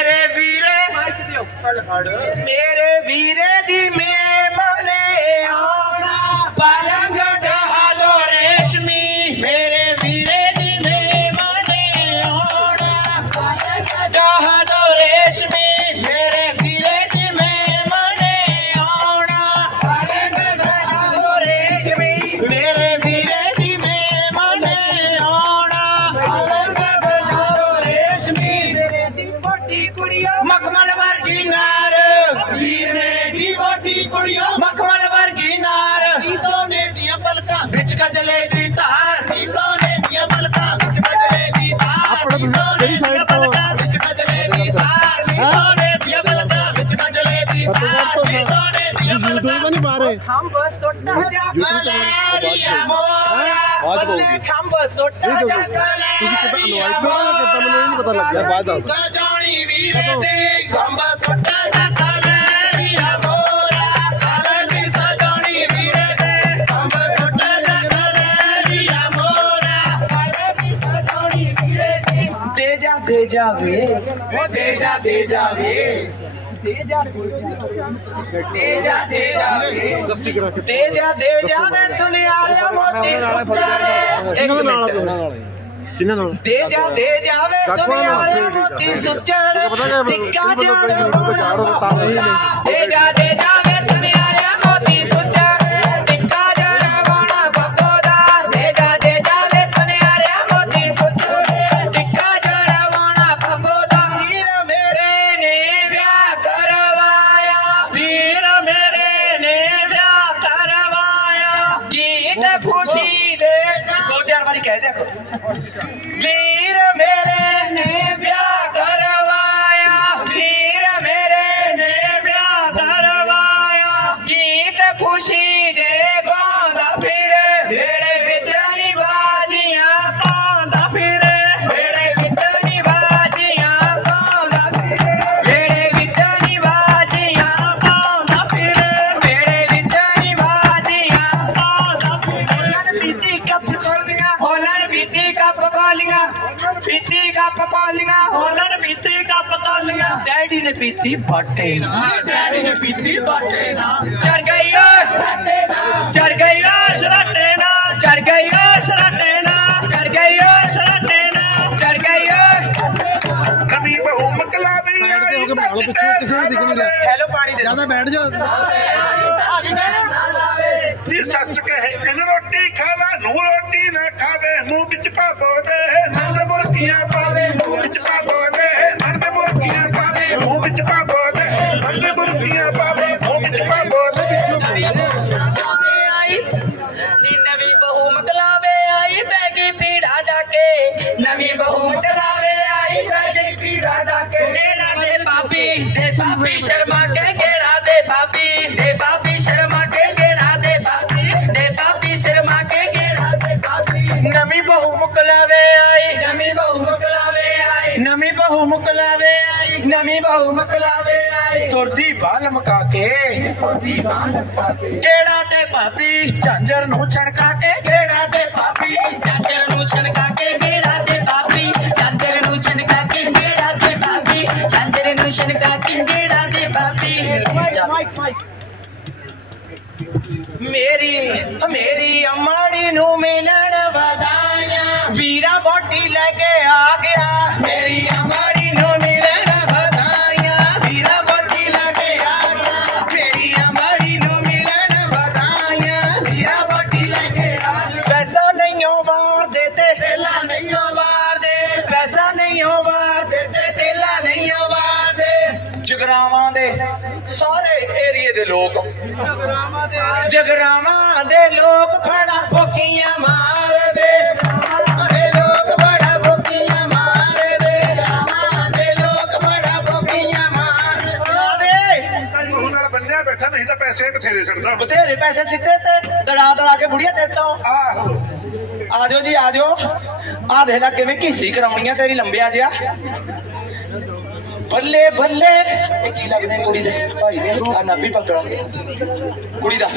ਮੇਰੇ ਵੀਰੇ ਮੇਰੇ ਵੀਰੇ ਦੀ ਮੇਰੇ बोटी कुड़िया। मखमल वर्गी नार। वीर मेरे दी बोटी कुड़िया। मखमल वर्गी नार। गीतों ने दिया बलका बिच का जले दी तार। गीतों ने दिया बलका बिच का जले दी तार गीतों ने दिया बलका बिच का जले दी तार गीतों ने दिया बलका बिच का जले दी तार। गीतों ने दिया बलका हम बस सोटा जा। कलेरिया मोरा। बदले हम बस सोटा जा। कलेरिया मोरा। ಕೋಳಿ ವೀರತೆ ಕಂಬ ಸೊಟ್ಟ दे जावे दे। जा दे जावे दे जा दे जावे दे जा दे जावे सुनिया मोती ਕਿਹਨਾਂ ਨਾਲ ਦੇ ਜਾ ਦੇ ਜਾਵੇ ਸੁਨਿਆ ਵਾਲੇ ਮੋਤੀ ਸੁਚੜ ਟਿੱਕਾ ਜਾਣ ਬਾਜ਼ਾਰ ਉਹ ਤਾਂ ਨਹੀਂ। ਦੇ ਜਾ ਦੇ ਜਾ। restaurant. पीती का पकौलिया होनर पीती का पकौलिया डैडी ने पीती बटे हाँ, डैडी ने पीती बटे चढ़ गई चढ़ गई चढ़ गई कभी बहु हेलो पानी दे ज़्यादा बैठ जाओ। नी सच कहे इन रोटी खावा नू रोटी ना खावे मुँह बिच पापो भाभी शर्मा के गेड़ा दे भाभी दे भाभी शर्मा के गेड़ा दे भाभी दे भाभी शर्मा के गेड़ा दे भाभी। नमी बहु मुकलावे आई। नमी बहु मुकलावे आई। नमी बहु मुकलावे आई। नमी बहु मुकलावे आई। तुरदी बाल मका के गेड़ा दे भाभी झांजर नु छणका के गेड़ा दे भाभी झांझर नु छणका के फ़ंक्शन का किंगेड़ा दे बापी। मेरी मेरी अम्माड़ी नू मेलण वादा ਸਾਰੇ ਏਰੀਏ ਦੇ ਲੋਕ ਜਗਰਾਵਾਂ ਦੇ ਲੋਕ ਫੜਾ ਫੋਕੀਆਂ ਮਾਰਦੇ ਜਗਰਾਵਾਂ ਦੇ ਲੋਕ ਬੜਾ ਫੋਕੀਆਂ ਮਾਰਦੇ ਜਗਰਾਵਾਂ ਦੇ ਲੋਕ ਬੜਾ ਫੋਕੀਆਂ ਮਾਰਦੇ ਬਹੂ ਨਾਲ ਬੰਨਿਆ ਬੈਠਾ ਨਹੀਂ ਤਾਂ ਪੈਸੇ ਬਥੇਰੇ ਛੱਡਦਾ ਬਥੇਰੇ ਪੈਸੇ ਸਿੱਟੇ ਤੇ ਦੜਾ ਦੜਾ ਕੇ ਬੁੜੀਆਂ ਦੇ ਤੋਂ ਆਹੋ ਆਜੋ ਜੀ ਆਜੋ ਆ ਦੇਖ ਲੈ ਕਿਵੇਂ ਘੀਸੀ ਕਰਾਉਣੀਆਂ ਤੇਰੀ ਲੰਬਿਆ ਜਿਆ ਬੱਲੇ ਬੱਲੇ। ਇਹ ਕੀ ਲੱਗਦੇ ਕੁੜੀ ਦੇ? ਭਾਈ ਦੇ ਆ ਨਾਭੀ ਪਕੜਾਂਗੇ ਕੁੜੀ ਦਾ।